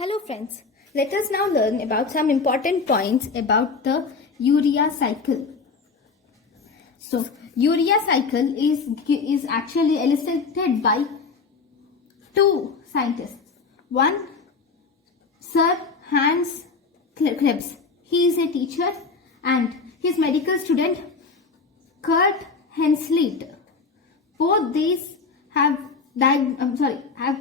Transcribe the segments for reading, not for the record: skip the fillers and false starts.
Hello friends, let us now learn about some important points about the urea cycle. So, urea cycle is actually illustrated by two scientists. One, Sir Hans Krebs. He is a teacher, and his medical student Kurt Hensley. Both these have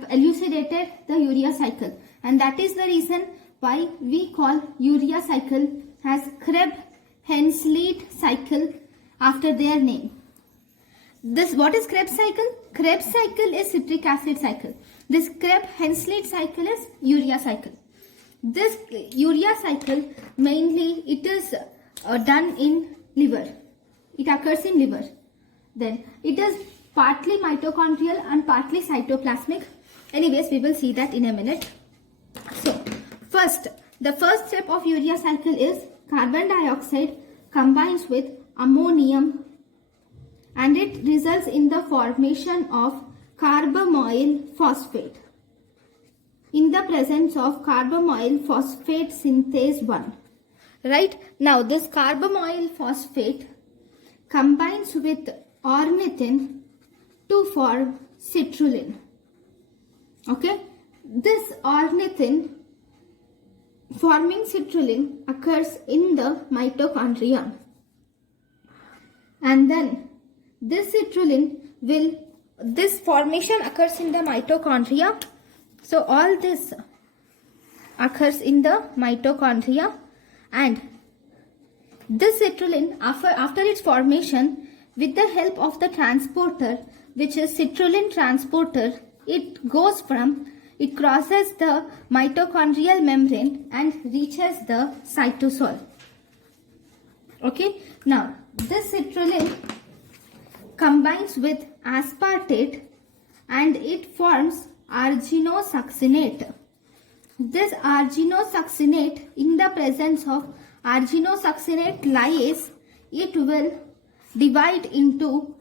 elucidated the urea cycle, and that is the reason why we call urea cycle as Krebs-Hensley cycle after their name. What is Krebs cycle? Krebs cycle is citric acid cycle. This Krebs-Hensley cycle is urea cycle. This urea cycle mainly it is done in liver. It occurs in liver. Then it is partly mitochondrial and partly cytoplasmic. Anyways, we will see that in a minute. So, the first step of urea cycle is carbon dioxide combines with ammonium and it results in the formation of carbamoyl phosphate in the presence of carbamoyl phosphate synthase 1. Right? Now, this carbamoyl phosphate combines with ornithine to form citrulline. Okay? This ornithine forming citrulline occurs in the mitochondria. And then this formation occurs in the mitochondria. So all this occurs in the mitochondria, and this citrulline after its formation, with the help of the transporter, which is Citrulline Transporter, it crosses the mitochondrial membrane and reaches the cytosol. Okay, now this citrulline combines with aspartate and it forms arginosuccinate. This arginosuccinate, in the presence of arginosuccinate lyase, it will divide into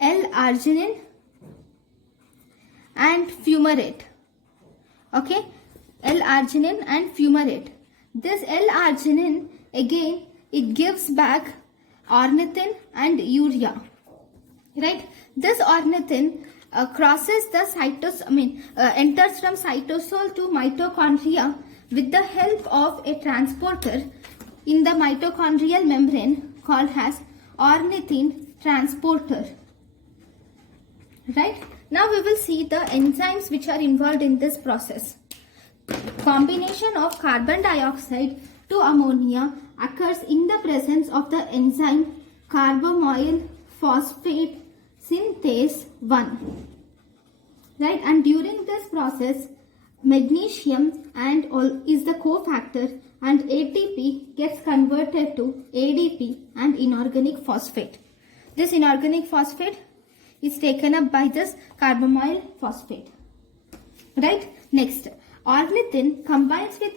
L-arginine and fumarate. Okay, L-arginine and fumarate. This L-arginine again it gives back ornithine and urea. Right? This ornithine crosses the enters from cytosol to mitochondria with the help of a transporter in the mitochondrial membrane called as ornithine transporter. Right? Now we will see the enzymes which are involved in this process. Combination of carbon dioxide to ammonia occurs in the presence of the enzyme carbamoyl phosphate synthase 1. Right? And during this process, magnesium is the cofactor, and ATP gets converted to ADP and inorganic phosphate. This inorganic phosphate is taken up by this carbamoyl phosphate. Right? Next, ornithine combines with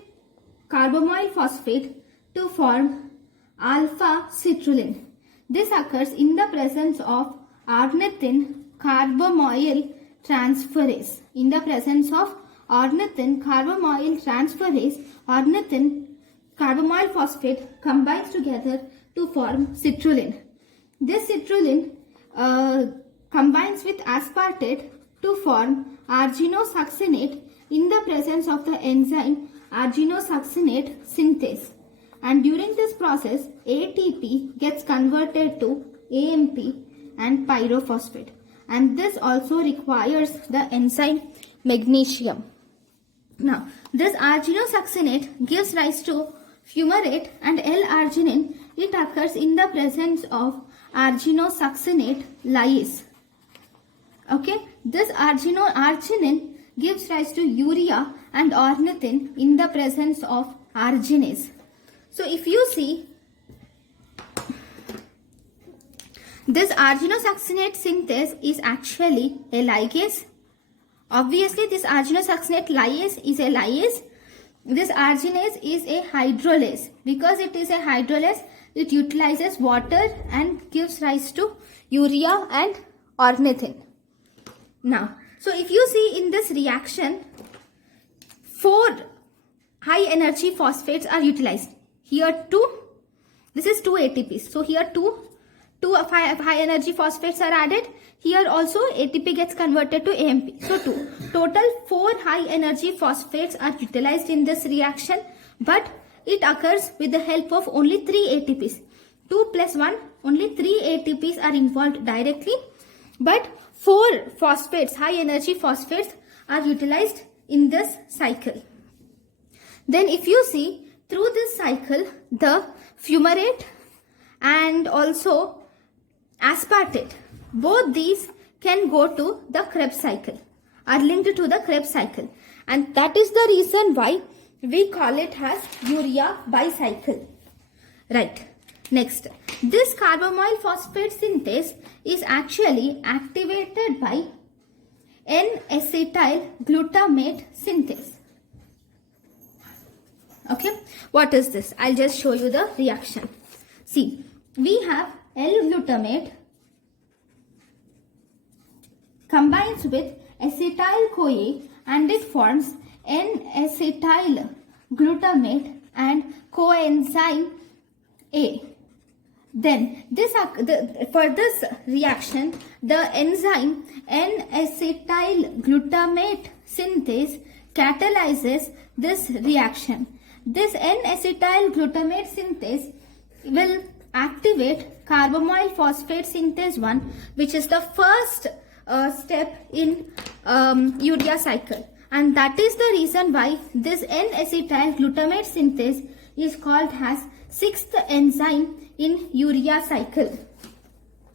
carbamoyl phosphate to form alpha citrulline. This occurs in the presence of ornithine carbamoyl transferase. In the presence of ornithine carbamoyl transferase, ornithine carbamoyl phosphate combines together to form citrulline. This citrulline combines with aspartate to form arginosuccinate in the presence of the enzyme arginosuccinate synthase. And during this process, ATP gets converted to AMP and pyrophosphate. And this also requires the enzyme magnesium. Now, this arginosuccinate gives rise to fumarate and L-arginine. It occurs in the presence of arginosuccinate lyase. Okay, this arginine gives rise to urea and ornithine in the presence of arginase. So if you see, this arginosuccinate synthase is actually a ligase. Obviously, this arginosuccinate lyase is a lyase. This arginase is a hydrolase. Because it is a hydrolase, it utilizes water and gives rise to urea and ornithine. Now, so if you see in this reaction, 4 high energy phosphates are utilized. Here this is 2 ATPs. So here two high energy phosphates are added. Here also ATP gets converted to AMP. So 2. Total 4 high energy phosphates are utilized in this reaction, but it occurs with the help of only 3 ATPs. 2 plus 1, only 3 ATPs are involved directly, but 4 phosphates, high energy phosphates, are utilized in this cycle. Then if you see, through this cycle, the fumarate and also aspartate, both these can go to the Krebs cycle, are linked to the Krebs cycle, and that is the reason why we call it as urea bicycle. Right. Next, this carbamoyl phosphate synthase is actually activated by N-acetyl glutamate synthase. Okay, what is this? I'll just show you the reaction. See, we have L-glutamate combines with acetyl-CoA and it forms N-acetyl glutamate and coenzyme A. Then for this reaction, the enzyme N-acetyl glutamate synthase catalyzes this reaction. This N-acetyl glutamate synthase will activate carbamoyl phosphate synthase 1, which is the first step in urea cycle, and that is the reason why this N-acetyl glutamate synthase is called as 6th enzyme in urea cycle.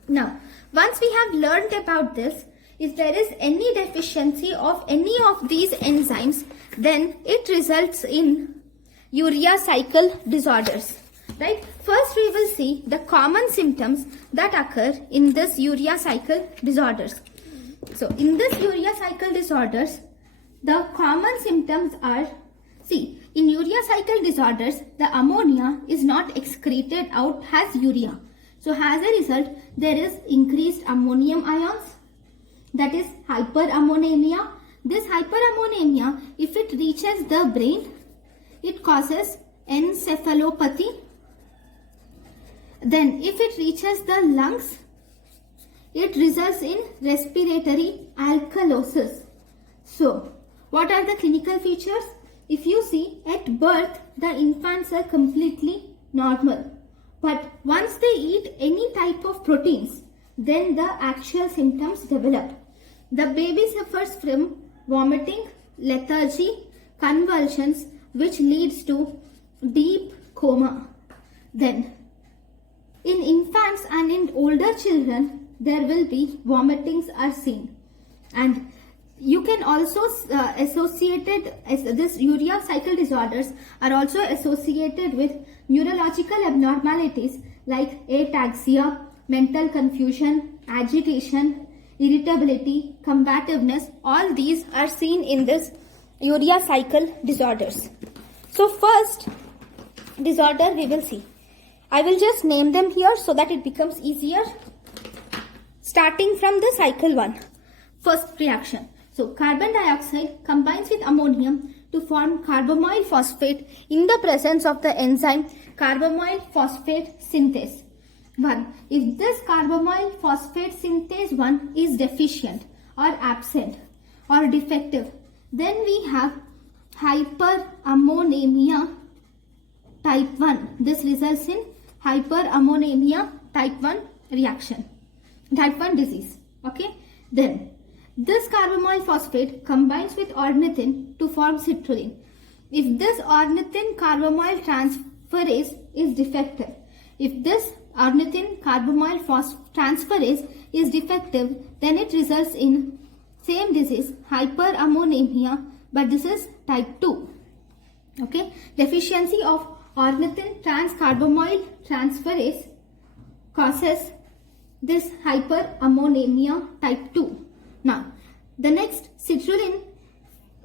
Now, once we have learned about this, if there is any deficiency of any of these enzymes, then it results in urea cycle disorders. Right? First, we will see the common symptoms that occur in this urea cycle disorders. So, in this urea cycle disorders, the common symptoms are, see, in urea cycle disorders, the ammonia is not excreted out as urea. So, as a result, there is increased ammonium ions, that is hyperammonemia. This hyperammonemia, if it reaches the brain, it causes encephalopathy. Then, if it reaches the lungs, it results in respiratory alkalosis. So, what are the clinical features? If you see, at birth, the infants are completely normal. But once they eat any type of proteins, then the actual symptoms develop. The baby suffers from vomiting, lethargy, convulsions, which leads to deep coma. Then, in infants and in older children, there will be vomitings are seen. And you can also this urea cycle disorders are also associated with neurological abnormalities like ataxia, mental confusion, agitation, irritability, combativeness. All these are seen in this urea cycle disorders. So first disorder we will see. I will just name them here so that it becomes easier. Starting from the cycle 1. First reaction. So carbon dioxide combines with ammonium to form carbamoyl phosphate in the presence of the enzyme carbamoyl phosphate synthase 1. If this carbamoyl phosphate synthase 1 is deficient or absent or defective, then we have hyperammonemia type 1. This results in hyperammonemia type 1 reaction, type 1 disease. Okay. Then this carbamoyl phosphate combines with ornithine to form citrulline. If this ornithine carbamoyl transferase is defective, if this ornithine carbamoyl transferase is defective, then it results in same disease, hyperammonemia, but this is type 2. Okay, deficiency of ornithine carbamoyl transferase causes this hyperammonemia type 2. Now, the next, citrulline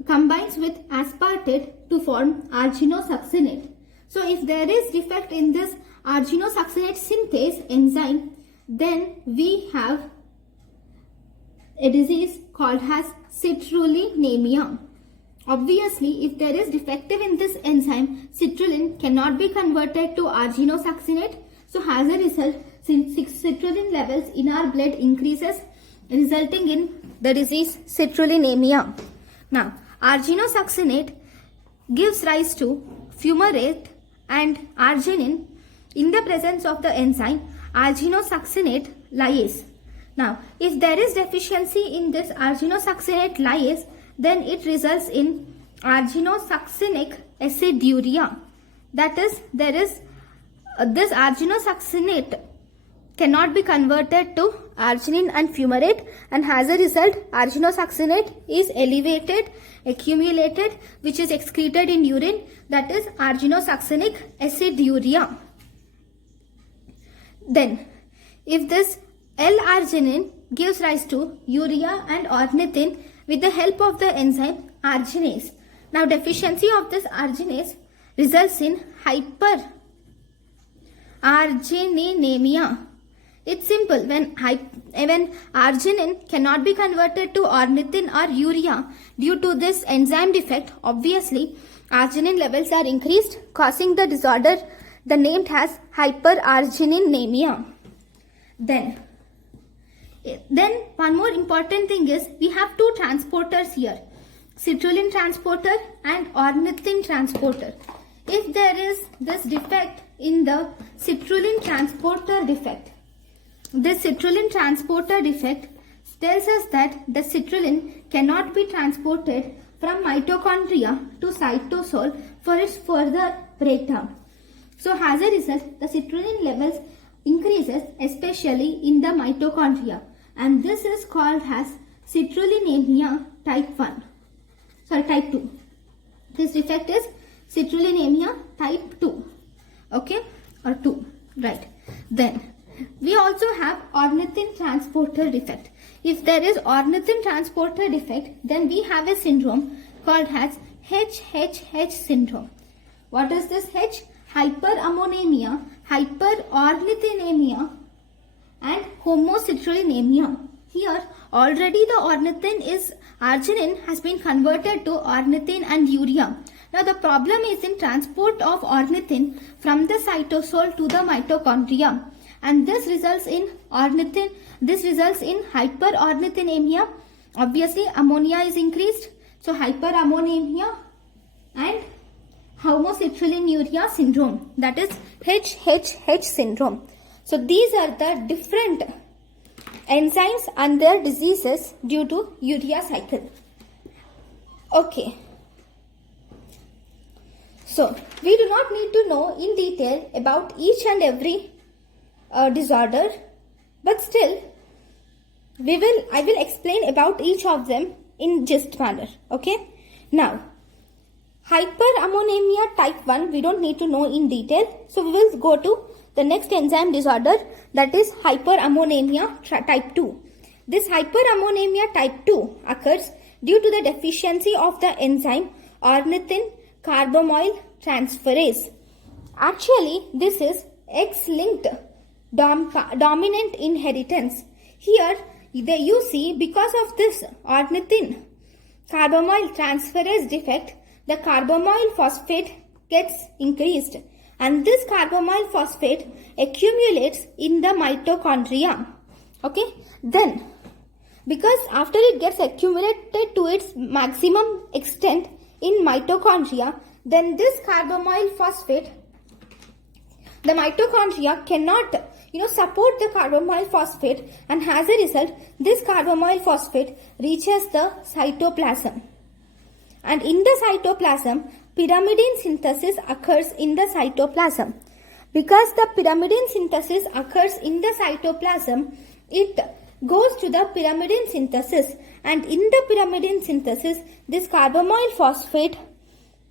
combines with aspartate to form arginosuccinate. So, if there is defect in this arginosuccinate synthase enzyme, then we have a disease called as citrullinemia. Obviously, if there is defective in this enzyme, citrulline cannot be converted to arginosuccinate. So as a result, since citrulline levels in our blood increases, resulting in the disease citrullinemia. Now, arginosuccinate gives rise to fumarate and arginine in the presence of the enzyme arginosuccinate lyase. Now, if there is deficiency in this arginosuccinate lyase, then it results in arginosuccinic aciduria. That is, there is this arginosuccinate cannot be converted to arginine and fumarate, and as a result arginosuccinate is elevated, accumulated, which is excreted in urine, that is arginosuccinic aciduria. Then if this L-arginine gives rise to urea and ornithine with the help of the enzyme arginase. Now deficiency of this arginase results in hyperargininemia. It's simple. When arginine cannot be converted to ornithine or urea due to this enzyme defect, obviously arginine levels are increased, causing the disorder the named as hyperargininemia. Then one more important thing is we have two transporters here, citrulline transporter and ornithine transporter. If there is this defect in the citrulline transporter defect, this citrulline transporter defect tells us that the citrulline cannot be transported from mitochondria to cytosol for its further breakdown. So as a result, the citrulline levels increases especially in the mitochondria, and this is called as Citrullinemia type 2. This defect is Citrullinemia type 2. Okay, or 2, right? Then we also have ornithine transporter defect. If there is ornithine transporter defect, then we have a syndrome called as HHH syndrome. What is this H? Hyperammonemia, hyperornithinemia, and homocitrullinemia. Here already the arginine has been converted to ornithine and urea. Now the problem is in transport of ornithine from the cytosol to the mitochondria, and this results in hyperornithinemia. Obviously ammonia is increased, so hyperammonemia and homocitrullinuria syndrome, that is HHH syndrome. So these are the different enzymes and their diseases due to urea cycle. Okay. So we do not need to know in detail about each and every disorder, but still I will explain about each of them in just manner. Okay. Now, hyperammonemia type 1 we don't need to know in detail, so we will go to the next enzyme disorder, that is hyperammonemia type 2. This hyperammonemia type 2 occurs due to the deficiency of the enzyme ornithine carbamoyl transferase. Actually, this is X-linked dominant inheritance. Here you see, because of this ornithine carbamoyl transferase defect, the carbamoyl phosphate gets increased, and this carbamoyl phosphate accumulates in the mitochondria. Okay, then because after it gets accumulated to its maximum extent in mitochondria, then this carbamoyl phosphate, the mitochondria cannot support the carbamoyl phosphate, and as a result this carbamoyl phosphate reaches the cytoplasm. And in the cytoplasm, pyrimidine synthesis occurs in the cytoplasm. Because the pyrimidine synthesis occurs in the cytoplasm, it goes to the pyrimidine synthesis, and in the pyrimidine synthesis, this carbamoyl phosphate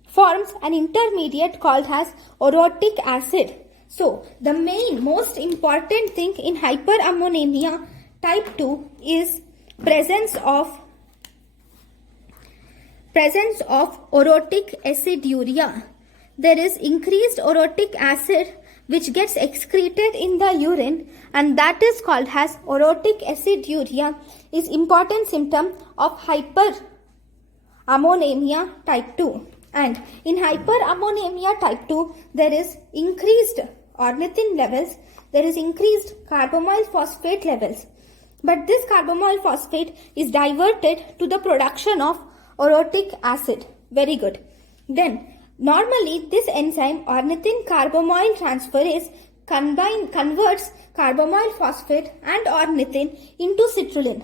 forms an intermediate called as orotic acid. So, the most important thing in hyperammonemia type 2 is presence of orotic aciduria. There is increased orotic acid which gets excreted in the urine, and that is called as orotic aciduria, is important symptom of hyperammonemia type 2. And in hyperammonemia type 2, there is increased ornithine levels, there is increased carbamoyl phosphate levels. But this carbamoyl phosphate is diverted to the production of orotic acid. Very good. Then, normally this enzyme ornithine carbamoyl transferase converts carbamoyl phosphate and ornithine into citrulline.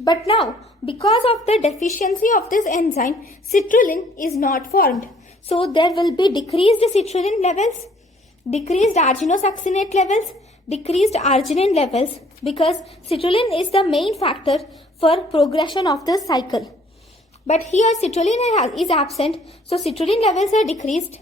But now, because of the deficiency of this enzyme, citrulline is not formed. So, there will be decreased citrulline levels, decreased arginosuccinate levels, decreased arginine levels, because citrulline is the main factor for progression of the cycle. But here citrulline is absent, so citrulline levels are decreased,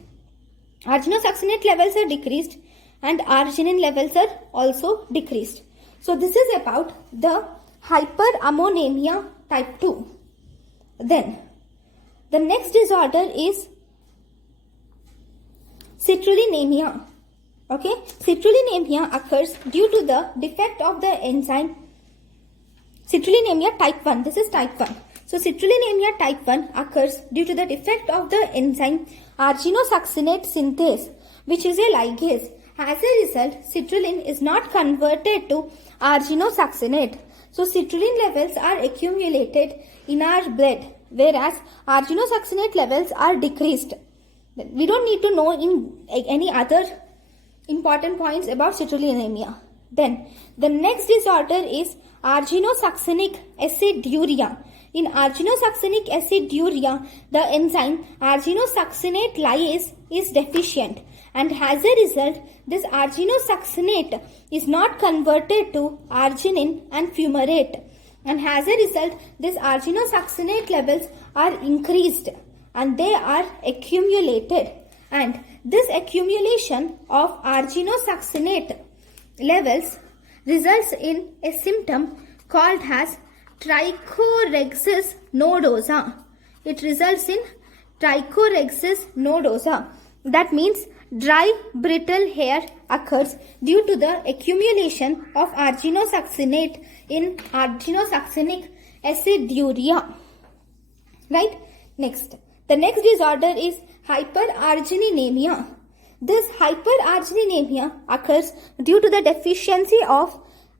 arginosuccinate levels are decreased, and arginine levels are also decreased. So this is about the hyperammonemia type 2. Then the next disorder is citrullinemia. Okay, citrullinemia occurs due to the defect of the enzyme Citrullinemia type 1. This is type 1. So citrullinemia type 1 occurs due to the defect of the enzyme arginosuccinate synthase, which is a ligase. As a result, citrulline is not converted to arginosuccinate. So citrulline levels are accumulated in our blood, whereas arginosuccinate levels are decreased. We don't need to know in any other important points about citrullinemia. Then the next disorder is arginosuccinic aciduria. In arginosuccinic aciduria, the enzyme arginosuccinate lyase is deficient, and as a result, this arginosuccinate is not converted to arginine and fumarate, and as a result, this arginosuccinate levels are increased and they are accumulated, and this accumulation of arginosuccinate levels results in a symptom called as trichorexis nodosa. It results in trichorexis nodosa. That means dry brittle hair occurs due to the accumulation of arginosuccinate in arginosuccinic aciduria. Right? Next. The next disorder is hyperargininemia. This hyperargininemia occurs due to the deficiency of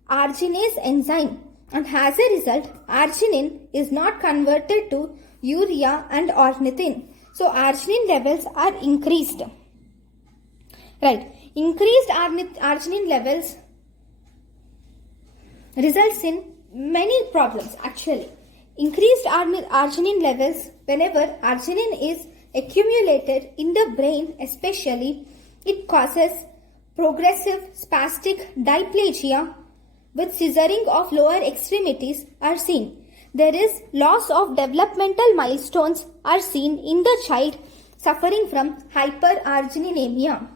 arginase enzyme, and as a result, arginine is not converted to urea and ornithine. So arginine levels are increased. Right. Increased arginine levels results in many problems actually. Increased arginine levels, whenever arginine is accumulated in the brain especially, it causes progressive spastic diplegia with scissoring of lower extremities are seen. There is loss of developmental milestones are seen in the child suffering from hyperargininemia.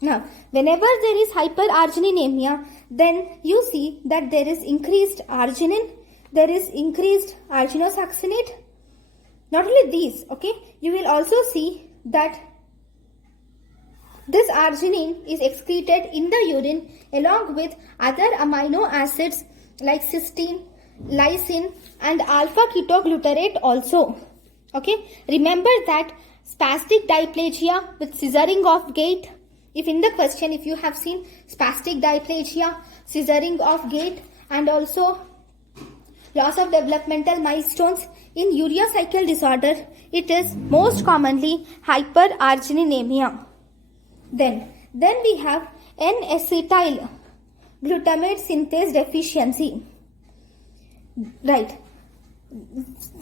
Now, whenever there is hyperargininemia, then you see that there is increased arginine, there is increased arginosuccinate. Not only these, okay, you will also see that this arginine is excreted in the urine along with other amino acids like cysteine, lysine and alpha ketoglutarate also. Okay, remember that spastic diplegia with scissoring of gait. If in the question, if you have seen spastic diplegia, scissoring of gait and also loss of developmental milestones in urea cycle disorder, it is most commonly hyperargininemia. Then we have N-acetyl glutamate synthase deficiency. Right.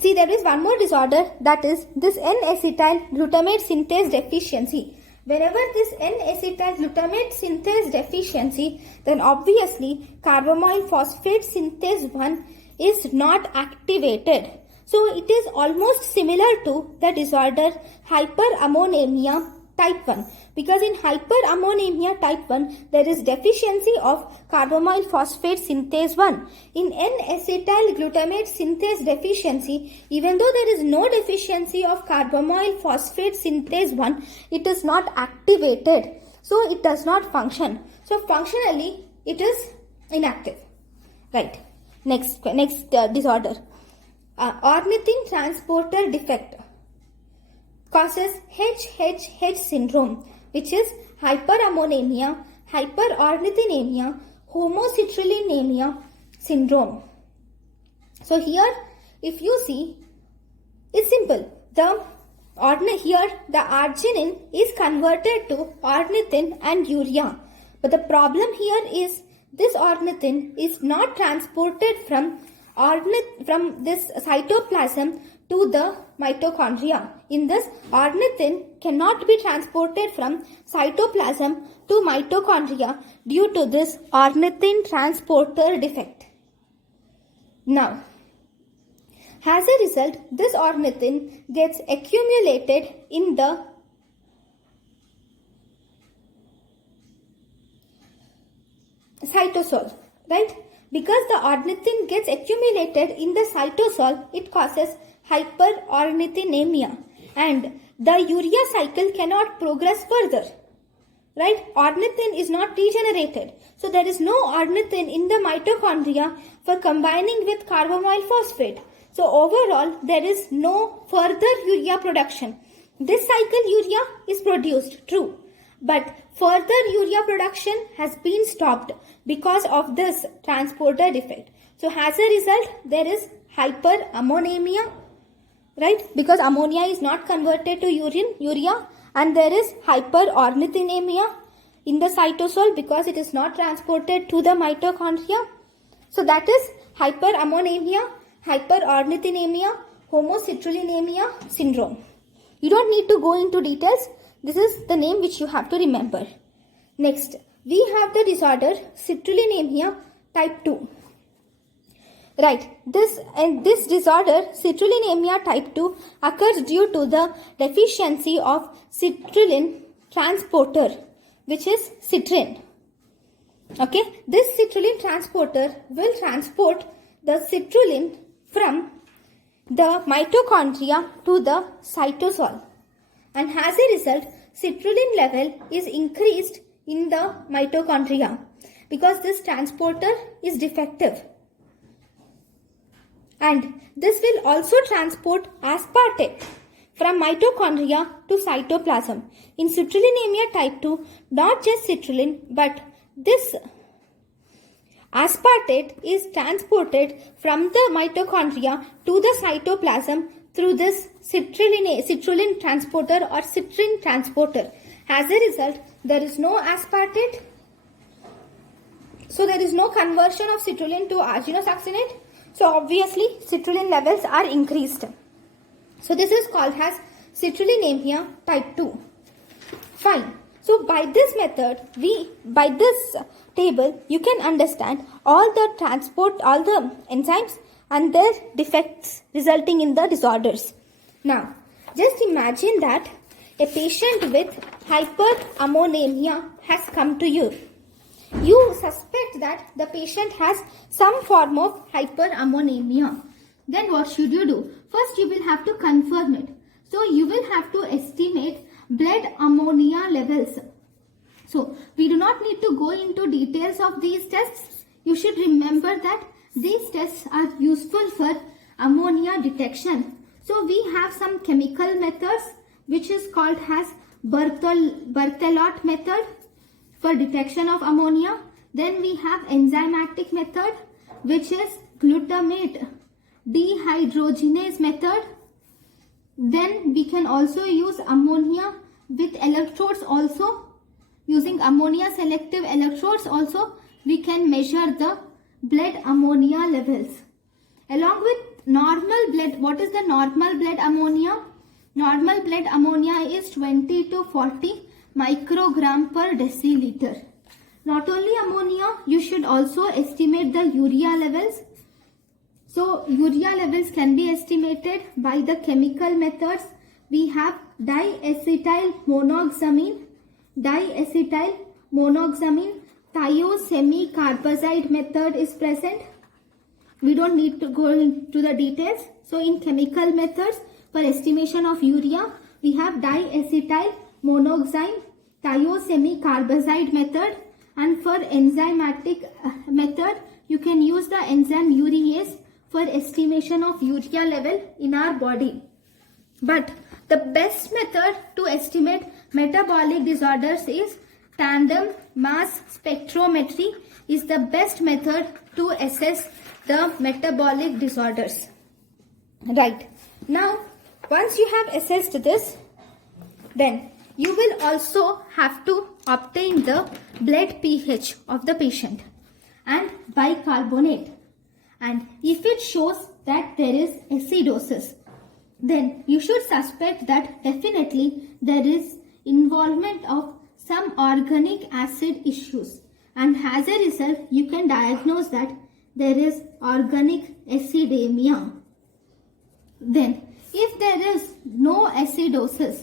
See, there is one more disorder, that is this N-acetyl glutamate synthase deficiency. Whenever this N-acetyl glutamate synthase deficiency, then obviously carbamoyl phosphate synthase 1 is not activated. So it is almost similar to the disorder hyperammonemia type 1, because in hyperammonemia type 1 there is deficiency of carbamoyl phosphate synthase 1. In N-acetyl glutamate synthase deficiency, even though there is no deficiency of carbamoyl phosphate synthase 1, it is not activated, so it does not function. So functionally it is inactive. Right. Next disorder, ornithine transporter defect. causes HHH syndrome, which is hyperammonemia, hyperornithinemia, homocitrullinemia syndrome. So here, if you see, it's simple. Here the arginine is converted to ornithine and urea. But the problem here is this ornithine is not transported from this cytoplasm to the mitochondria. In this, ornithine cannot be transported from cytoplasm to mitochondria due to this ornithine transporter defect. Now, as a result, this ornithine gets accumulated in the cytosol, right? Because the ornithine gets accumulated in the cytosol, it causes hyperornithinemia and the urea cycle cannot progress further, right? Ornithine is not regenerated. So there is no ornithine in the mitochondria for combining with carbamoyl phosphate. So overall, there is no further urea production. This cycle urea is produced, true. But further urea production has been stopped because of this transporter defect. So as a result, there is hyperammonemia, right? Because ammonia is not converted to urea, and there is hyperornithinemia in the cytosol because it is not transported to the mitochondria. So that is hyperammonemia, hyperornithinemia, homocitrullinemia syndrome. You don't need to go into details. This is the name which you have to remember. Next, we have the disorder Citrullinemia Type 2. Right, this disorder Citrullinemia Type 2 occurs due to the deficiency of Citrulline Transporter, which is citrin. Okay, this Citrulline Transporter will transport the citrulline from the mitochondria to the cytosol, and as a result, citrulline level is increased in the mitochondria because this transporter is defective. And this will also transport aspartate from mitochondria to cytoplasm. In Citrullinemia type 2, not just citrulline, but this aspartate is transported from the mitochondria to the cytoplasm through this citrulline transporter or citrin transporter. As a result, there is no aspartate. So there is no conversion of citrulline to arginosuccinate. So obviously citrulline levels are increased. So this is called as Citrullinemia type 2. Fine. So by this method, by this table, you can understand all the enzymes and their defects resulting in the disorders. Now, just imagine that a patient with hyperammonemia has come to you. You suspect that the patient has some form of hyperammonemia. Then what should you do? First, you will have to confirm it. So you will have to estimate blood ammonia levels. So we do not need to go into details of these tests. You should remember that these tests are useful for ammonia detection. So we have some chemical methods which is called as Berthelot method for detection of ammonia. Then we have enzymatic method which is glutamate dehydrogenase method. Then we can also use ammonia with electrodes also. Using ammonia selective electrodes also, we can measure the blood ammonia levels. Along with normal blood, what is the normal blood ammonia? Normal blood ammonia is 20 to 40 microgram per deciliter. Not only ammonia, you should also estimate the urea levels. So urea levels can be estimated by the chemical methods. We have diacetyl monoxamine, thiosemi-carbazide method is present. We don't need to go into the details. So in chemical methods for estimation of urea, we have diacetyl monoxime, thiosemi-carbazide method, and for enzymatic method, you can use the enzyme urease for estimation of urea level in our body. But The best method to estimate metabolic disorders is tandem mass spectrometry is the best method to assess the metabolic disorders. Right. Now, once you have assessed this, then you will also have to obtain the blood pH of the patient and bicarbonate. And if it shows that there is acidosis, then you should suspect that definitely there is involvement of some organic acid issues. And as a result, you can diagnose that there is organic acidemia. Then, if there is no acidosis,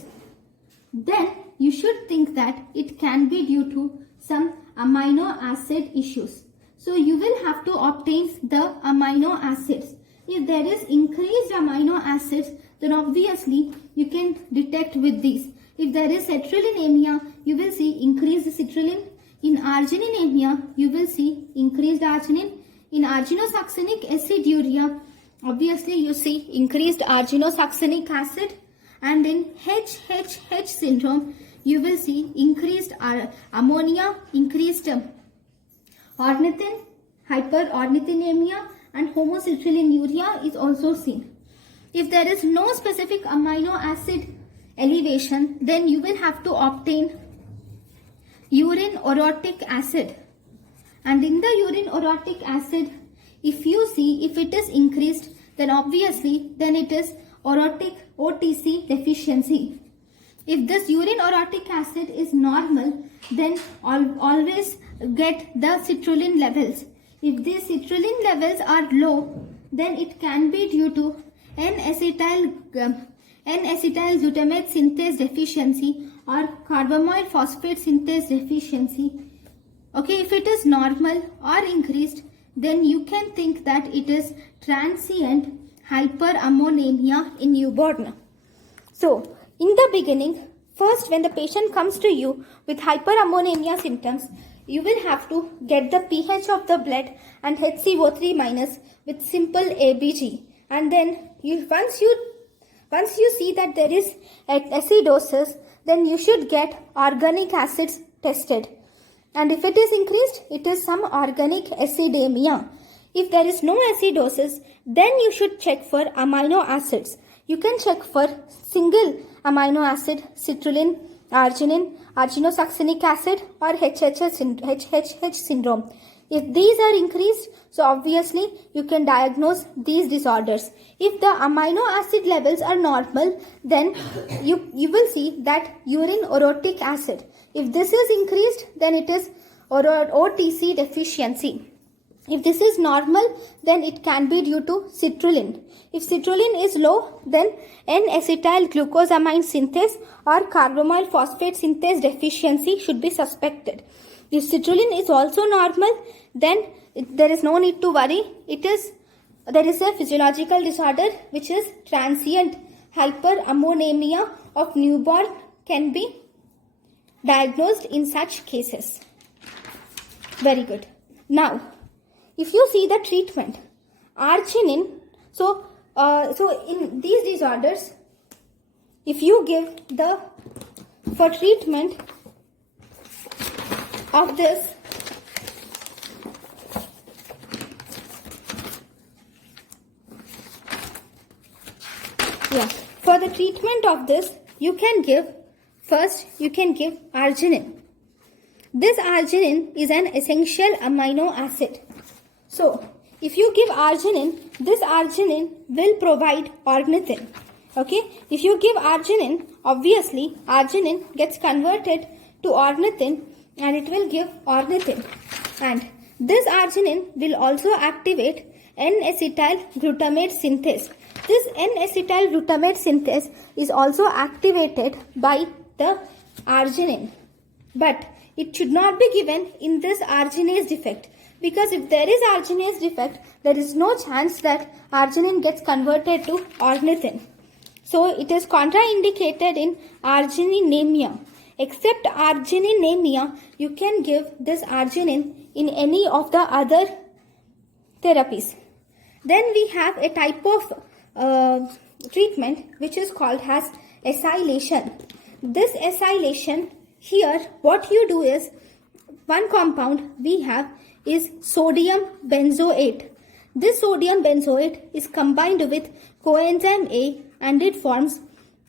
then you should think that it can be due to some amino acid issues. So you will have to obtain the amino acids. If there is increased amino acids, then obviously you can detect with these. If there is citrullinemia, you will see increased citrulline. In argininemia, you will see increased arginine. In arginosuccinic aciduria, obviously you see increased arginosuccinic acid. And in HHH syndrome, you will see increased ammonia, increased ornithine, hyperornithinemia, and homocytrylinuria is also seen. If there is no specific amino acid elevation, then you will have to obtain urine orotic acid. And in the urine orotic acid, if you see if it is increased, then obviously then it is orotic OTC deficiency. If this urine orotic acid is normal, then always get the citrulline levels. If these citrulline levels are low, then it can be due to N-acetyl glutamate synthase deficiency or carbamoyl phosphate synthase deficiency. Okay, if it is normal or increased, then you can think that it is transient hyperammonemia in newborn. So, in the beginning, first when the patient comes to you with hyperammonemia symptoms, you will have to get the pH of the blood and HCO3 minus with simple ABG. And then once you see that there is acidosis, then you should get organic acids tested. And if it is increased, it is some organic acidemia. If there is no acidosis, then you should check for amino acids. You can check for single amino acid, citrulline, arginine, arginosuccinic acid, or HHH syndrome. If these are increased, so obviously you can diagnose these disorders. If the amino acid levels are normal, then you will see that urine orotic acid. If this is increased, then it is OTC deficiency. If this is normal, then it can be due to citrulline. If citrulline is low, then N-acetyl glucosamine synthase or carbamoyl phosphate synthase deficiency should be suspected. If citrulline is also normal, then there is no need to worry. There is a physiological disorder which is transient hyperammonemia of newborn can be diagnosed in such cases. Very good. Now, if you see the treatment, arginine, so in these disorders, if you give for treatment of this, for the treatment of this, you can give arginine. This arginine is an essential amino acid. So, if you give arginine, this arginine will provide ornithine. Okay, if you give arginine, obviously arginine gets converted to ornithine and it will give ornithine. And this arginine will also activate N-acetyl glutamate synthase. This N-acetyl glutamate synthase is also activated by the arginine. But it should not be given in this arginase defect, because if there is arginase defect, there is no chance that arginine gets converted to ornithine. So it is contraindicated in argininemia. Except argininemia, you can give this arginine in any of the other therapies. Then we have a type of treatment which is called as acylation. This acylation, here what you do is, one compound we have is sodium benzoate. This sodium benzoate is combined with coenzyme A and it forms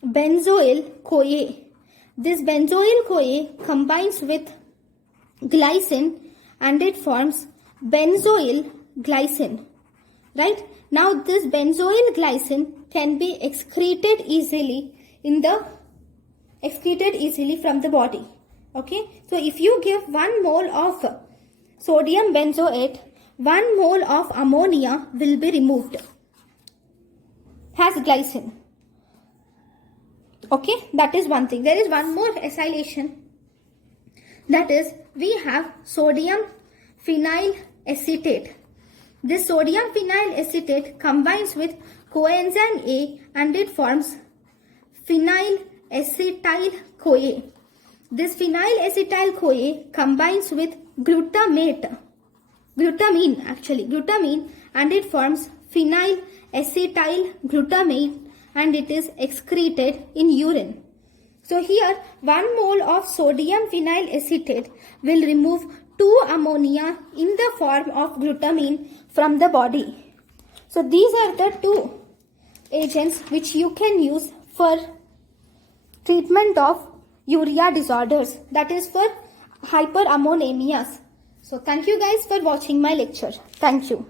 benzoyl-CoA. This benzoyl-CoA combines with glycine and it forms benzoyl glycine. Right? Now this benzoyl glycine can be excreted easily from the body. Okay? So if you give 1 mole of sodium benzoate, 1 mole of ammonia will be removed. Has glycine. Okay? That is one thing. There is one more acylation. That is, we have sodium phenyl acetate. This sodium phenyl acetate combines with coenzyme A and it forms phenyl acetyl-CoA. This phenyl acetyl-CoA combines with glutamine and it forms phenyl acetyl-glutamate and it is excreted in urine. So here 1 mole of sodium phenyl acetate will remove 2 ammonia in the form of glutamine from the body. So these are the 2 agents which you can use for treatment of urea disorders, that is for hyperammonemias. So thank you guys for watching my lecture. Thank you.